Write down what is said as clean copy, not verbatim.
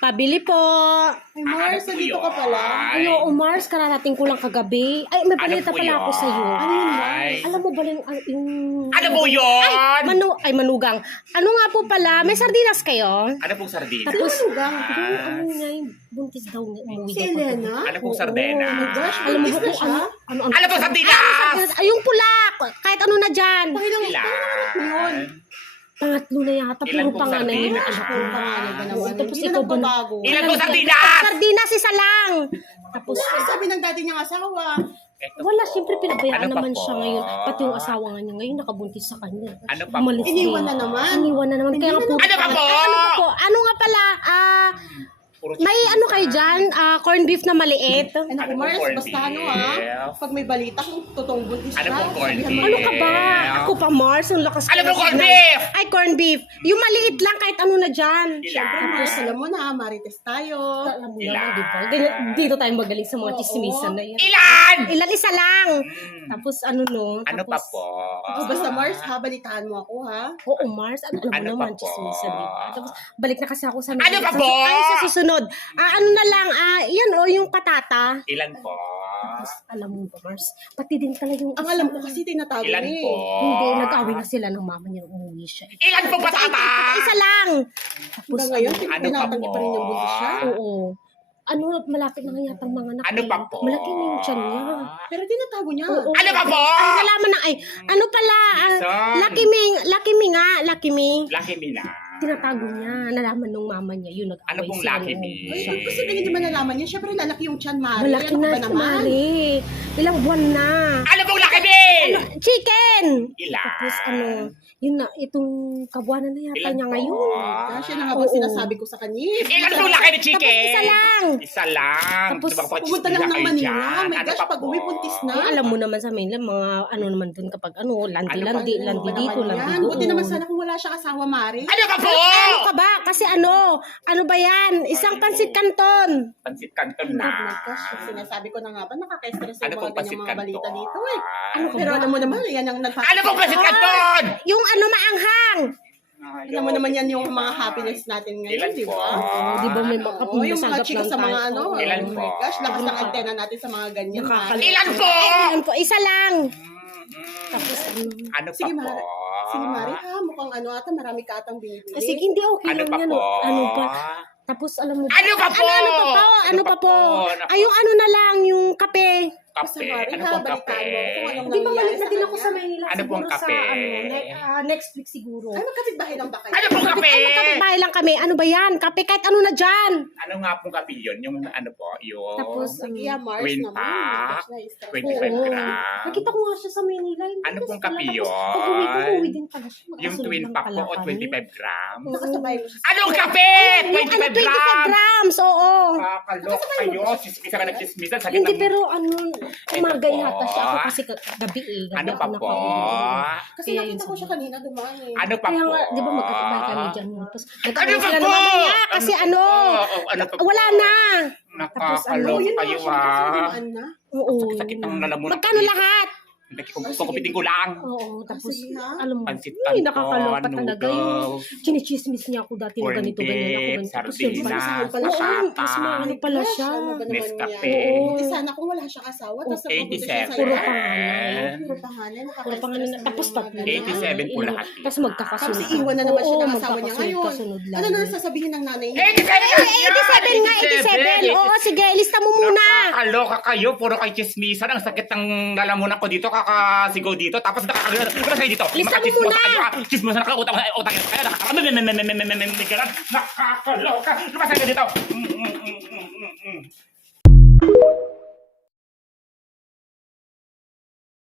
Pabili po. Ay, Mars, nandito ka pala. Ay, oo, Mars, kararating ko lang kagabi. Ay, may balita po pala ako yun? sa'yo. Ano yun, Mars? Ay. Alam mo ba yung... Ano po yun? Manugang. Ano nga po pala, may sardinas kayo? Ano pong sardina? Tapos, Manugang? yung ano nga yung buntis daw umuwi Si daw. Elena? Ano pong sardena? Oh my gosh, Alam mo buntis ba na kung siya? ano? Ano pong sardinas? Ay, yung pula! Kahit ano na dyan. Pakilang Ilan? Pangatlo na yata, Ilan puro pong panganay yung sardinas? anak ko. Puro panganay ba naman? Tapos Hindi na ikaw ba? nagbabago. Ilan pong sardinas? Sardinas, isa lang. Tapos, Ay, sabi ng dati niyang asawa. Ito wala, po. siyempre pinabayaan Ano pa naman po? siya ngayon. Pati yung asawa nga niya ngayon nakabuntis sa kanya. Ano pa Umalis po? Iniwan din. na naman. Iniwan na naman. Kaya nga po. Ano pa po? Ano pa po? Ano nga pala? Puro May ano kayo dyan? Corned beef na maliit? Ay, naku, Ano pong Mars, corned basta ano beef? pag may balita kung totoong buntis Ano siya. pong corned sabihan mo, Ano ka ba? Yeah. Ako pa, Mars. Ang lakas Ano ko ba na corned signal. beef? Ay, corned beef. Yung maliit lang kahit ano na dyan. Siyempre, Ilan? Mars, alam mo na, marites tayo. Alam mo Ilan? naman, di ba? Dito tayo magaling sa mga Oo. chismisan na yan. Ilan? Ilan isa lang. Hmm. Tapos ano no? Ano pa Tapos, po? Oh, basta Mars, ha, balitaan mo ako, ha? Oo, Mars. Alam mo Ano naman, pa po? chismisan, di ba? Tapos, balik na kasi ako sa... Ano pa sa- po? Ay, sa susunod. Ano na lang, yan yung patata. Ilan po? Tapos, alam mo ba, Mars? Pati din pala yung... Ang alam ko kasi tinatago Ilan niya po? eh. Hindi, nag-away na sila ng mama niya nung umuwi siya. Ilan po patata? Isa lang! Tapos, Hanggang ngayon, Ano pinatanggi pa pa rin po? yung buntis siya. oo. Ano, malapit na nga yatang mga anak. Ano eh. pa po? Malaki na yung tiyan niya. Pero tinatago niya. Oo. Ano pa po? Ay, nalaman na, ano pala, Son. Lucky Me nga, Lucky Me. Lucky me na. Tinatago niya, nalaman nung mama niya, yun nag-away Ano pong sila Lucky nung Me? umuwi Ay, siya. ibig sabihin hindi man nalaman niya. Siyempre, lalaki yung tiyan, Mari. Malaki Ano na ba si naman? Mari. Ilang buwan na. Ano pong Lucky Me? Chicken! Ilan? Tapos yun na, itong kabuanan na yata Ilan niya po? ngayon. Gosh, yan ang habang Oo. sinasabi ko sa kanya. Ilan pong Lucky Me Tapos chicken? isa lang. Isa lang. Tapos, Diba, kapag Pumunta lang chismis ng kayo Manila. dyan? My Ano gosh, pa pag po? uwi buntis na. Eh, alam mo naman sa Manila, mga ano naman dun kapag landi Ano dito, Ano ba landi naman yan? doon. Buti naman sana kung wala siyang asawa, Mari. Ano pa po? Ano ka ba? Kasi ano ba yan? Isang pansit canton. Pansit Canton Oh na. my gosh, sinasabi ko na nga ba, nakaka-stress Ano yung pong mga pansit ganyang mga balita Canton? dito eh. Ano ka Pero ba? alam mo naman, yan ang nagpapalita. Ano pong pansit Canton? Yung maanghang. Alam mo naman yan yung mga happiness natin ngayon, Ilan di po? ba? Di ba may Oo, makapunta yung sa mga agap chika lang sa mga tayo. ano. Ilan Oh po? my gosh, lakas ng antena natin sa mga ganyan. Nakakal- Ilan po? Ayun po, isa lang. Tapos Ano pa Sige, po? Mari. Sige, Mari, ha? Mukhang ano ata, marami ka atang binibili. sige, hindi okay Ano lang pa yan. po? Ano pa? Tapos alam mo Ano pa po? Ano pa po? Ay, yung ano na lang, yung kape. Basta, Kape. Mari, Ano ha? pong Balitaan kape? mo kung anong Di ba nangyayari balik na sa din ako kanya. sa Maynila Ano pong siguro kape? sa next week siguro. Ay, magkapit-bahay lang ba kayo? Ano pong kape? Ay, magkapit-bahay lang kami. Ano ba yan? Kape kahit ano na dyan. Ano nga pong kape yun? Yung ano po? Yung... Tapos, Sige, Mars Twin naman. pack. Gosh, na-stress. 25 Oo. grams. Nakita ko nga siya sa Maynila. Ano pong kape Tapos, yun? pag uwi ko, uwi din pala siya. Yung Magkasunod twin lang pack pala po o kami. 25 grams? Nakasabay ko siya. Anong kape? Yung ano, 25 25 grams! grams, oo. Kakalok kayo. Sismisa ka nagchismisan. Sakit Hindi, ng... pero umaga Ito po. yata siya. Ako kasi gabi eh. Gabi Ano ako pa po? nakauwi. Kasi Kaya nakita yun ko siya sabi. kanina dumaan eh. Ano pa Kaya po? nga, di ba magkakabay kami dyan. Tapos, Ano nagkakaroon pa sila po? ng mamaya. Kasi ano, Ano pa po? wala na. Nakakalok Oh, yun na kayo siya kasi ah. dumaan na. Oo. Sakit ng lalamunan. Magkano lahat? Kukupitin ko lang. Oo, tapos, sige ha. alam mo, Pansit ay, canton, nakakaloka talaga yung noodles, chinichismis niya ako dati na corned ganito, ganyan ako. beef, Ganito. Tapos yun, sardinas, Masahol pala siya. mas mahal pala Gosh, siya. ano ba naman Nescafe. yan? Buti sana kung wala siyang asawa. Tapos napapunta siya sa 87. Puro panganay. Puro panganay. Puro pangalan na, tapos tatlo. 87 po lahat. Tapos magkakasunod. Tapos iiwan na naman siya Oo, ng asawa niya ngayon. magkakasunod lang. Ano na sasabihin ng nanay niya? 87 87 nga, 87. Oo, sige, lista mo muna. Nakakaloka kayo. Puro kayo chismisan. Ang sakit ng lalamunan ko dito. Kakasigaw dito. Tapos nakakaloka kayo dito. Lista mo Makachismosa muna. kayo. Chismosa na kayo. Utang kayo. Nakakaloka. Lumasan kayo dito.